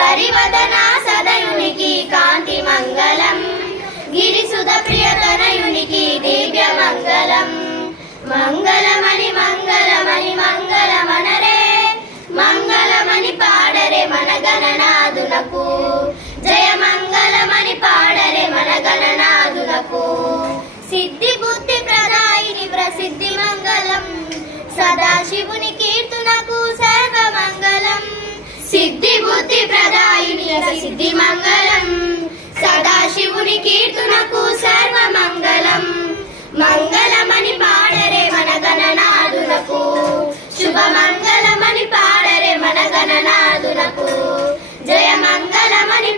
కరివదనా సదయునికి కాంతి మంగళం గిరిసుధ ప్రియతనయునికి దివ్య మంగళం మంగళమణి మంగళమణి మంగళమనరే మంగళమణి పాడరే మన గణనాదునకు జయ మంగళమణి పాడరే మన గణనాదునకు సిద్ధి బుద్ధి ప్రదాయిని ప్రసిద్ధి మంగళం సదాశివుని కీర్తనకు సర్వ మంగళం సిద్ధి బుద్ధి ప్రదాయిని సిద్ధి మంగళం సదాశివుని కీర్తనకు సర్వ మంగళం మంగళమని పాడరే మన గణనాదునకు శుభ మంగళమని పాడరే మన గణనాదునకు జయ మంగళమని